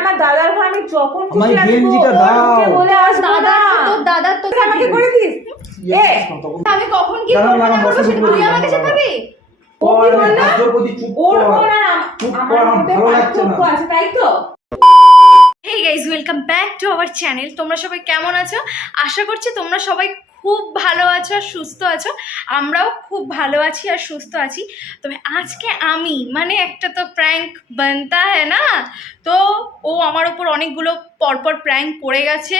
আমার দাদার ঘর আমি যখন খুশি গেঞ্জিটা দাও। বলে আসব দাদা না। তোর দাদার তো আমাকে করে দিস। এ আমি কখন কি করব না করব সেটা তুই আমাকে শেখাবি? ওর চুপ। আছে তাই তো? Guys welcome back to our channel তোমরা সবাই কেমন আছো? আশা করছি তোমরা সবাই খুব ভালো আছো আর সুস্থ আছো। আমরাও খুব ভালো আছি আর সুস্থ আছি। তবে আজকে আমি মানে একটা তো প্র্যাঙ্ক বানতা হ্যাঁ না? তো ও আমার ওপর অনেকগুলো পরপর প্র্যাঙ্ক পড়ে গেছে।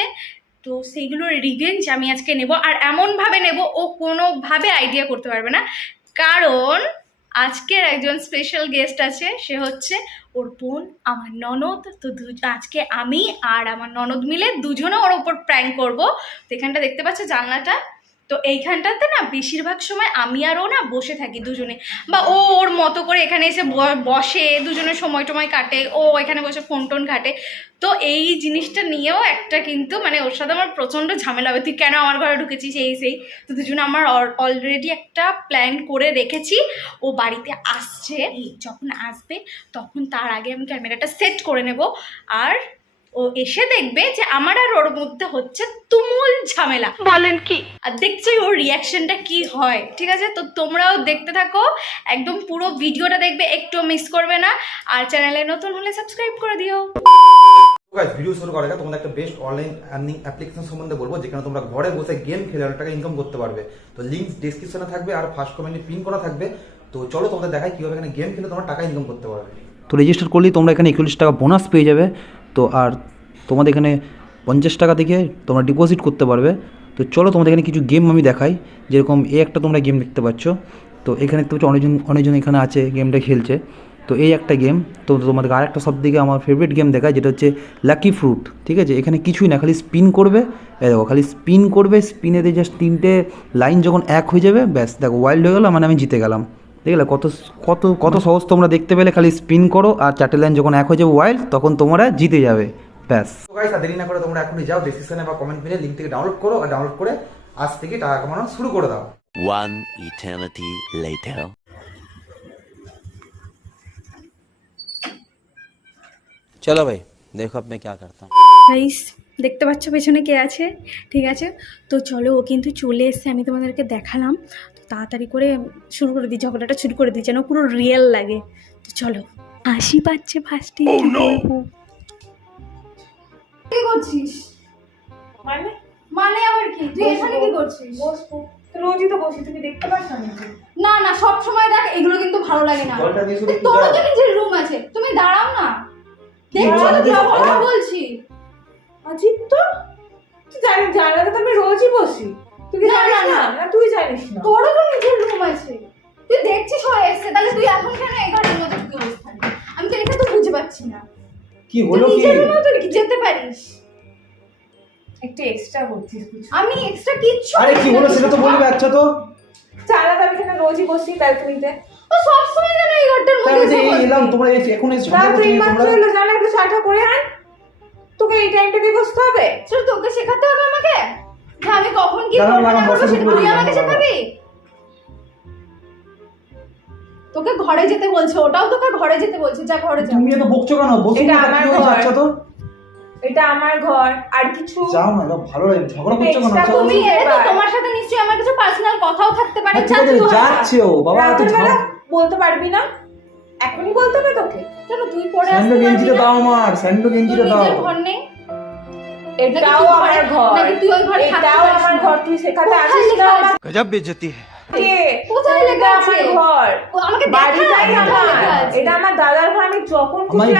তো সেইগুলোর রিভেঞ্জ আমি আজকে নেব। আর এমনভাবে নেব ও কোনোভাবে আইডিয়া করতে পারবে না। কারণ আজকের একজন স্পেশাল গেস্ট আছে, সে হচ্ছে ওর বোন, আমার ননদ। তো আজকে আমি আর আমার ননদ মিলে দুজনে ওর ওপর প্র্যাঙ্ক করব। তো এখানটা দেখতে পাচ্ছে জানলাটা? তো এইখানটাতে না বেশিরভাগ সময় আমি আর ও না বসে থাকি দুজনে। বা ও ওর মতো করে এখানে এসে বসে, দুজনে সময় টময় কাটে, ও এখানে বসে ফোন টোন ঘাটে। তো এই জিনিসটা নিয়েও একটা কিন্তু মানে ওর সাথে আমার প্রচণ্ড ঝামেলা হবে। তুই কেন আমার ঘরে ঢুকেছিস? এই, সেই। তো দুজনে আমার অলরেডি একটা প্ল্যান করে রেখেছি। ও বাড়িতে আসছে। যখন আসবে তখন তার আগে আমি ক্যামেরাটা সেট করে নেব। আর ও এসে দেখবে যে আমার আর ওর মধ্যে হচ্ছে তুমুল ঝামেলা। বলেন কি? আর দেখছি ওর রিয়াকশনটা কি হয় ঠিক আছে? তো তোমরাও দেখতে থাকো একদম পুরো ভিডিওটা দেখবে একটু মিস করবে না। আর চ্যানেলে নতুন হলে সাবস্ক্রাইব করে দিও। গাইস ভিডিও শুরু করার আগে তোমাদের একটা বেস্ট অনলাইন আর্নিং অ্যাপ্লিকেশন সম্বন্ধে বলব যেখানে তোমরা ঘরে বসে গেম খেলে অনেক টাকা ইনকাম করতে পারবে। তো লিঙ্ক ডেসক্রিপশনে থাকবে আর ফার্স্ট কমেন্টে পিন করা থাকবে। তো চলো তোমাদের দেখাই কীভাবে এখানে গেম খেলে তোমরা টাকা ইনকাম করতে পারবে। তো রেজিস্টার করলেই তোমরা এখানে একচল্লিশ টাকা বোনাস পেয়ে যাবে। তো আর তোমাদের এখানে পঞ্চাশ টাকা থেকে তোমরা ডিপোজিট করতে পারবে। তো চলো তোমাদের এখানে কিছু গেম আমি দেখাই। যেরকম এই একটা তোমরা গেম দেখতে পাচ্ছ। তো এখানে দেখতে পাচ্ছ অনেকজন অনেকজন এখানে আছে গেমটা খেলছে। তো এই একটা গেম তো তোমাদের আর একটা সব থেকে আমার ফেভারিট গেম দেখায় যেটা হচ্ছে লাকি ফ্রুট ঠিক আছে? এখানে কিছুই না, খালি স্পিন করবে। দেখো, খালি স্পিন করবে স্পিনেতে জাস্ট তিনটে লাইন যখন এক হয়ে যাবে, ব্যাস, দেখো ওয়াইল্ড হয়ে গেলো মানে আমি জিতে গেলাম। দেখলে কত কত কত সহজ তোমরা দেখতে পেলে খালি স্পিন করো আর চারটে লাইন যখন এক হয়ে যাবে ওয়াইল্ড তখন তোমরা জিতে যাবে ব্যাস তো গাইস আর দেরি না করে তোমরা এখনই যাও ডেসক্রিপশনে বা কমেন্ট পেলে লিঙ্ক থেকে ডাউনলোড করো আর ডাউনলোড করে আজ থেকে টাকা কামানো শুরু করে দাও One eternity later. चलो भाई देखो अब मैं क्या करता हूँ গাইস দেখতে পাচ্ছ পেছনে কে আছে? ঠিক আছে? তো চলো ও কিন্তু চলে এসছে আমি তোমাদেরকে দেখালাম। তো তাড়াতাড়ি করে শুরু করে দিই ঝগড়াটা শুরু করে দিই যেন পুরো রিয়েল লাগে। তো চলো হাসি পাচ্ছে ফার্স্টে কি করছিস? মানে? মানে আবার কি? তুই এখানে কি করছিস? রোজই তো বসি তুমি দেখতে পাচ্ছ না না সব সময় দেখ এগুলো কিন্তু ভালো লাগে না। দাও। তো নিজের রুম আছে তুমি দাঁড়াও না। দেখছ তো কথা বলছি। অজিত তো? তুই জানিস জানাতে তো আমি রোজই বসি। তুই কি জানিস না, না। না। না তুই জানিস না। তোরও তো নিজের রুম আছে? তুই দেখছিস হয়ে এসছে তাহলে তুই এখন কেন এই ঘরের মধ্যে ঢুকে বসে থাকবি? আমি তো এটা তো বুঝতে পারছি না। কি হলো কি? নিজের রুমেও তো যেতে পারিস। একটু এক্সট্রা কিছু আমি এক্সট্রা কিচ্ছু আরে কি হলো সেটা তো বলবে আচ্ছা তো। চালা আমি এখানে রোজই বসি ব্যালকনিতে ও সবসময় যেন এই ঘরটার মধ্যে এসে। এলাম তোমরা এখন এসে তুই মাত্র এলো জানা একটু চাটা করে আন এই বসতে হবে? শুধু তোকে শেখাতে হবে আমাকে। যে আমি কখন কি করব না করব সেটা তুই আমাকে শেখাবি? তোকে ঘরে যেতে বলছে ওটাও তোকে ঘরে যেতে বলছে যা ঘরে যা। তুমি এত বকছো কেন? বসে এটা না, আমার? ঘর। আচ্ছা তো? এটা আমার ঘর আর কিছু যাও না যাও ভালো লাগে ঝগড়া করছ কেন? আচ্ছা, তুমি তো তোমার সাথে নিশ্চয়ই আমার কিছু পার্সোনাল কথাও থাকতে পারে হ্যাঁ, ঠিক যা তুই যাচ্ছে ও বাবা এত ঝগড়া। বলতে পারবি না? এখনই বলতে হবে তোকে। কেন তুই পরে স্যান্ডো আসতে পারবি গেঞ্জিটা দাও আমার স্যান্ডো গেঞ্জিটা দাও নিজের ঘর নেই? এটাও আমার ঘর নাকি তুই ওই ঘরে এটাও আমার ঘর। তুই সেখানে আসিস না? গজব বেজতি কোথায় আছে? ঘর। আমাকে এটা আমার দাদার ঘর। আমি যখন খুশি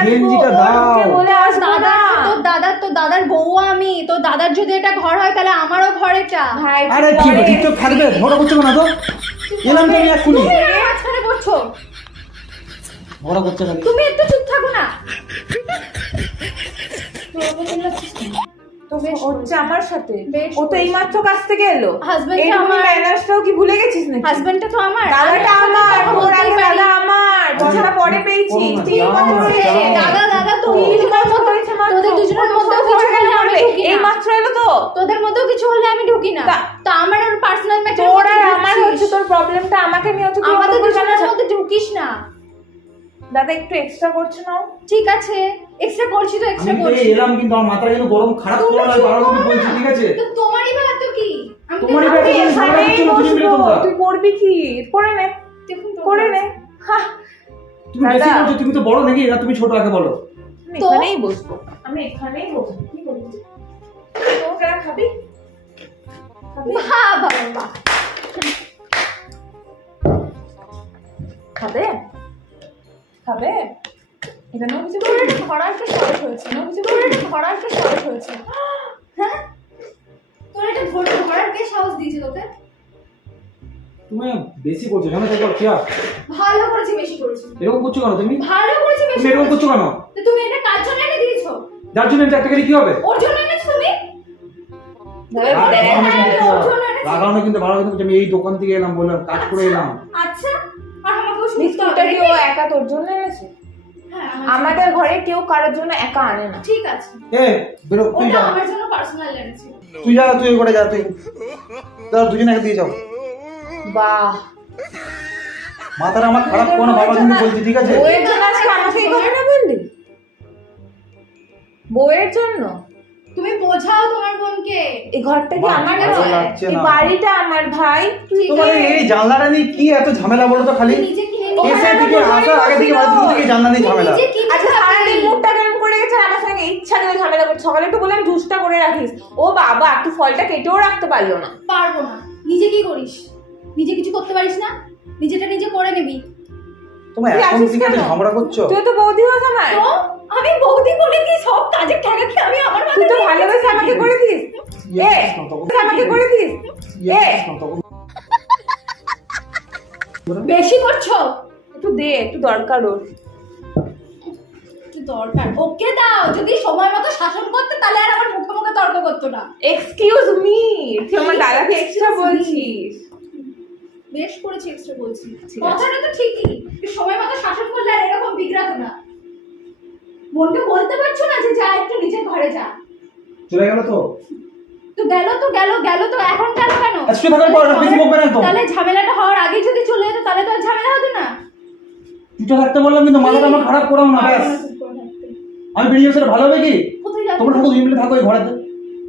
বলে আস দাদা তোর দাদার তো দাদার বউ আমি। তো দাদার যদি এটা ঘর হয় তাহলে আমারও ঘরে এটা। ভাই আরে কি বলি তো বড় না তো এলাম তুমি এক্ষুনি মাঝখানে বসছো বড় না তুমি একটু চুপ থাকো না? তো হচ্ছে আমার সাথে। ও তো এইমাত্র কাছ থেকে এলো। এইটুকুনি আমার। ম্যানার্সটাও কি ভুলে গেছিস নাকি? হাজবেন্ডটা তো আমার। দাদাটা আমি আমার বলতেই আগে দাদা আমার। পরে পেয়েছি। দাদা দাদা তো তুই দুজনের মধ্যে। তোদের দুজনের ওর মধ্যেও কিছু হলে আমি ঢুকি এই না। মাত্র এলো তো? তোদের মধ্যেও কিছু হলে আমি ঢুকি না। তা- তো আমার আর পার্সোনাল ম্যাটার তোর আর আমার হচ্ছে তোর প্রবলেমটা আমাকে নিয়ে হচ্ছে তুই আমাদের দুজনের। মধ্যে ঢুকিস না। দাদা একটু এক্সট্রা করছে না ঠিক আছে এক্সট্রা করছি তো আমি এক্সট্রা করছি। এই এলাম কিন্তু আমার মাথা কিন্তু গরম খারাপ করো না বারো কিন্তু বলছি ঠিক আছে? তো তোমারই বা এত কি? আমি তোমারই বা ভাবি, এত কি? ঝগড়া এখানেই করছ না, দুজন মিলে বসবো। তুই করবি কি? করে নে। করে নে। হ্যাঁ তুমি বেশি বলছো তুমি তো বড় নাকি? না তুমি ছোট আগে বলো। আমি? এখানেই বসবো। আমি এখানেই বসবো কি বলছিস তোরা খাবি? খাবি? বাহ বাহ বাহ খাবে কিছু তোর এটা ধরার কি সহজ হয়েছে না কিছু তোর এটা ধরার কি সহজ হয়েছে। হ্যাঁ? তোর এটা ধরে ধরার কে সাহস দিয়েছে তোকে? তুমি বেশি করছ জানো তো কি? ভালো করেছি বেশি করেছি। এরকম করছ কেন তুমি? ভালো করেছি বেশি এরকম করছ। কেন? তুমি এটা কার জন্য এনে দিয়েছ? যার জন্য এটা একটা কি হবে? ওর জন্য এনেছো তুমি? হ্যাঁ। লাগানো কিন্তু ভালো কিন্তু আমি এই দোকান থেকে এলাম বললাম কাজ করে এলাম আচ্ছা আর আমাকেও শুনতে বিস্কুটটা কি ও একা তোর জন্য এনেছে? হ্যাঁ আমাদের ঘরে কেউ কারোর জন্য একা আনে না। ঠিক আছে। এ বেরো তুই যা। আমার জন্য পার্সোনাল এনেছি। তুই যা তুই করে যা তুই। দুজনে একে দিয়ে যাও। বাহ। আমার খারাপ বাবা কিন্তু বলছি ঠিক আছে? বউয়ের জন্য আজকে আমাকে কথাটা বললি? বউয়ের জন্য? তুমি বোঝাও তোমার বোনকে। এই ঘরটা কি আমার এই বাড়িটা আমার ভাই? তোমার এই জানলাটা নিয়ে কি এত ঝামেলা বলো তো খালি। নিজে এসে আমার আসার আগে থেকে বাড়ি থেকে জানলা ঝামেলা আচ্ছা সারাদিন মুখটা কেমন করে গেছে? আমার সঙ্গে ইচ্ছা করে ঝামেলা করছে। সকালে একটু বললাম জুসটা করে রাখিস। ও বাবা তুই ফলটা কেটেও রাখতে পারল না। পারব না। নিজে কি করিস? নিজে কিছু করতে পারিস না? নিজেটা নিজে করে নিবি। তোমার এখন থেকে এত কেন? করছ। তুই তো বৌদি হস আমার। তো? আমি বৌদি বলে কি সব কাজের টাকা কি আমি আমার তুই তো ভালোবেসে আমাকে করে দিস। এ আমাকে করে দিস। এ। বেশি করছ? একটু দে একটু দরকার ওর। দরকার। ওকে দাও যদি সময় মতো শাসন করতে তাহলে আর আমার মুখে মুখে তর্ক করতো না। এক্সকিউজ মি তুই আমার দাদাকে এক্সট্রা বলছিস। বেশ করেছি এক্সট্রা বলছি। কথাটা তো ঠিকই সময় মতো শাসন করলে আর এরকম বিগড়াতো না। বোনকে বলতে পারছ না যে যা একটু নিজের ঘরে যা। চলে গেল তো? তো গেল তো গেল গেল তো এখন গেল কেন? তো। তাহলে ঝামেলাটা হওয়ার আগে যদি চলে যেত তাহলে তো আর ঝামেলা হতো না দুটো থাকতে বললাম কিন্তু মাথাটা আমার খারাপ করো না ব্যাস। চুপ করে থাকতে। আমি বেরিয়ে যাব সেটা ভালো হবে কি তোমরা থাকো দুজন মিলে থাকো এই ঘরেতে।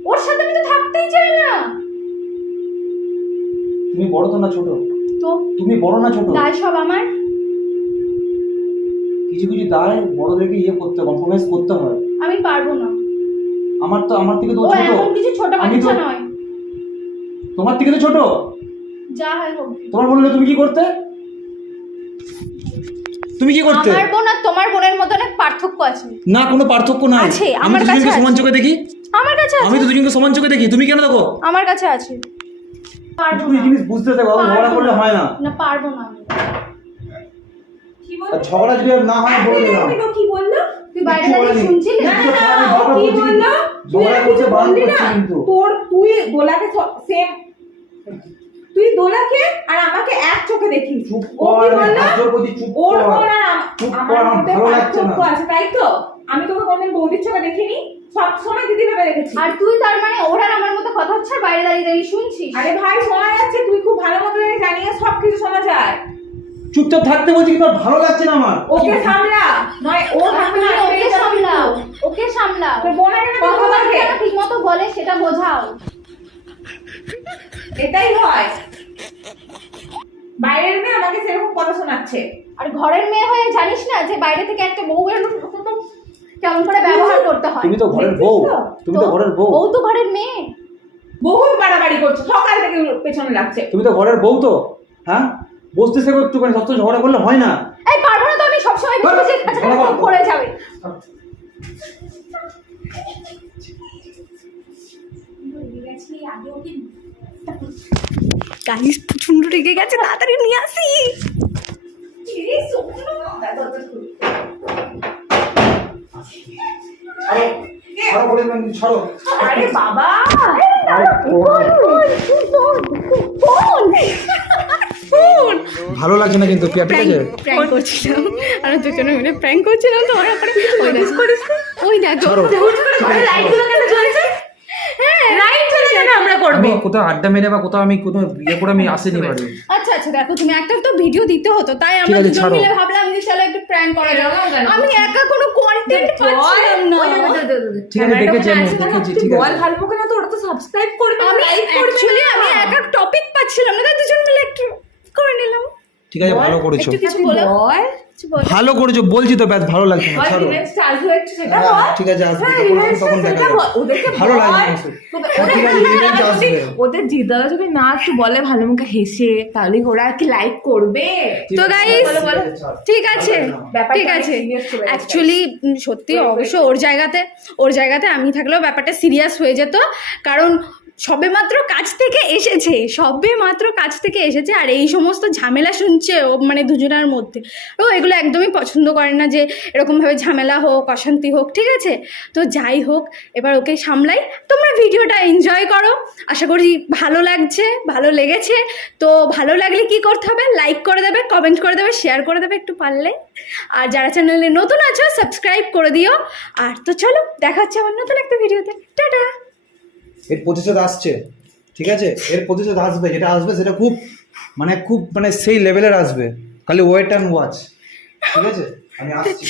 ওর সাথে আমি তো থাকতেই চাই না। তুমি বড় তো না ছোট? তো? তুমি বড় না ছোট? দায় সব আমার। কিছু কিছু দায় বড়দেরকে ইয়ে করতে কম্প্রোমাইজ করতে হয় আমি পারব না। আমার তো আমার থেকে তো ও ছোট। এমন কিছু ছোট বাচ্চা নয়। তোমার থেকে তো ছোট? যা হয় হোক। তোমার বললে তুমি কি করতে? তুমি কি করতে? আমার বোন আর তোমার বোনের মধ্যে অনেক পার্থক্য আছে। না কোনো পার্থক্য নাই। আছে, আমার কাছে দুজনকে সমান চোখে দেখি। আমার কাছে আছে। আমি তো দুজনকে সমান চোখে দেখি। তুমি কেন দেখো? আমার কাছে আছে। পারব তুমি না। জিনিস বুঝতে থাকো ঝগড়া করলে হয় না। না পারব না আমি। ঝগড়া যদি না হয় বলে দিলাম। বলল কি বলল? তুই বাইরে দাঁড়িয়ে। শুনছিলি? না, না, ঝগড়া কি বলল? ঝগড়া কিছু বারণ বললি করছি না? কিন্তু। তোর তুই দোলাকে সেম তুই দোলাকে আর আমাকে এক চোখে দেখিস চুপ ও কর কি বলল ওর কর। আর আমার মধ্যে ভালো লাগছে পার্থক্য আছে তাই তো? আমি তোকে কোনদিন বৌদির চোখে দেখিনি সব সময় দিদি ভেবে রেখেছি আর তুই তার মানে ওর আর আমার মতো কথা হচ্ছে বাইরে দাঁড়িয়ে দাঁড়িয়ে শুনছিস? আরে ভাই শোনা যাচ্ছে তুই খুব ভালো মতো জানিয়ে সব কিছু শোনা যায়। চুপচাপ থাকতে বলছি কিন্তু ভালো লাগছে না আমার? ওকে সামলা। নয় ও থাকবে ওকে সামলাও ওকে সামলাও। তোর কথা ঠিক মতো বলে সেটা বোঝাও। এটাই হয়। বাইরের মেয়ে আমাকে সেরকম কথা শোনাচ্ছে। আর ঘরের মেয়ে হয়ে জানিস না যে বাইরে থেকে একটা বউ এলো কেমন করে ব্যবহার করতে হয়। তুমি তো ঘরের বউ। তুমি তো ঘরের বউ। বউ তো ঘরের মেয়ে। বহুত বাড়াবাড়ি করছে সকাল থেকে পেছনে লাগছে। তুমি তো ঘরের বউ তো হ্যাঁ? বসতে শেখো একটুখানি সব ঝগড়া করলে হয় না। এই পারব না তো আমি সবসময় বাস, বুঝে কাছাকাছি বাবা, সব পড়ে যাবে। গাইস প্রচণ্ড রেগে গেছে তাড়াতাড়ি নিয়ে আসি। আরে বাবা ভালো লাগছে না কিন্তু পিয়া ঠিক আছে প্র্যাঙ্ক করছিলাম। দুজনে মিলে প্র্যাঙ্ক করছিলাম তো ওরা ওই দেখো ওই দেখো। লাইটগুলো কেন জ্বলছে হ্যাঁ লাইট জ্বলে কেন আমরা করব আমি কোথাও আড্ডা মেরে বা কোথাও আমি কোনো ইয়ে করে আমি আসিনি বাড়ি। আচ্ছা আচ্ছা দেখো তুমি একটা তো ভিডিও দিতে হতো তাই আমরা দুজন মিলে ভাবলাম যে চলো একটু প্র্যাঙ্ক করা যাক। আমি একা কোনো কন্টেন্ট পাচ্ছিলাম না। ঠিক আছে দেখেছি আমি দেখেছি ঠিক আছে। বল ভালো করে না তো ওটা তো সাবস্ক্রাইব করবে আমি অ্যাকচুয়ালি আমি একা টপিক পাচ্ছিলাম না তাই দুজন মিলে একটু করে নিলাম। ঠিক আছে ভালো করেছ। বলো ভালো করেছ বলছি তো ব্যাস ভালো লাগছে না ছাড়ো। revenge টা আসবে একটু সেটা হ্যাঁ, ঠিক আছে, আসবে, হ্যাঁ, তখন- দেখা যাবে। ভালো লাগছে ওদের- হ্যাঁ, ওদের- যদি না একটু বলে ভালো মুখে হেসে তাহলে ওরা কি লাইক করবে। তো গাইস। ঠিক আছে ঠিক আছে। অ্যাকচুয়ালি সত্যি অবশ্য ওর জায়গাতে ওর জায়গাতে আমি থাকলেও ব্যাপারটা সিরিয়াস হয়ে যেত। কারণ সবে মাত্র কাজ থেকে এসেছে সবে মাত্র কাজ থেকে এসেছে আর এই সমস্ত ঝামেলা শুনছে ও মানে দুজনের মধ্যে। ও এগুলো একদমই পছন্দ করে না যে এরকমভাবে ঝামেলা হোক, অশান্তি হোক, ঠিক আছে? তো যাই হোক, এবার ওকে সামলাই। তোমরা ভিডিওটা এনজয় করো। আশা করি ভালো লাগছে, ভালো লেগেছে। তো ভালো লাগলে কি করতে হবে? লাইক করে দেবে কমেন্ট করে দেবে শেয়ার করে দেবে একটু পারলে। আর যারা চ্যানেলে নতুন আছো সাবস্ক্রাইব করে দিও। আর তো চলো, দেখা হচ্ছে আমার নতুন একটা ভিডিওতে। টাটা! এর প্রতিশোধ আসছে ঠিক আছে? এর প্রতিশোধ আসবে যেটা আসবে সেটা খুব মানে খুব মানে সেই লেভেলের আসবে। খালি ওয়েট অ্যান্ড ওয়াচ ঠিক আছে? আমি আসছি।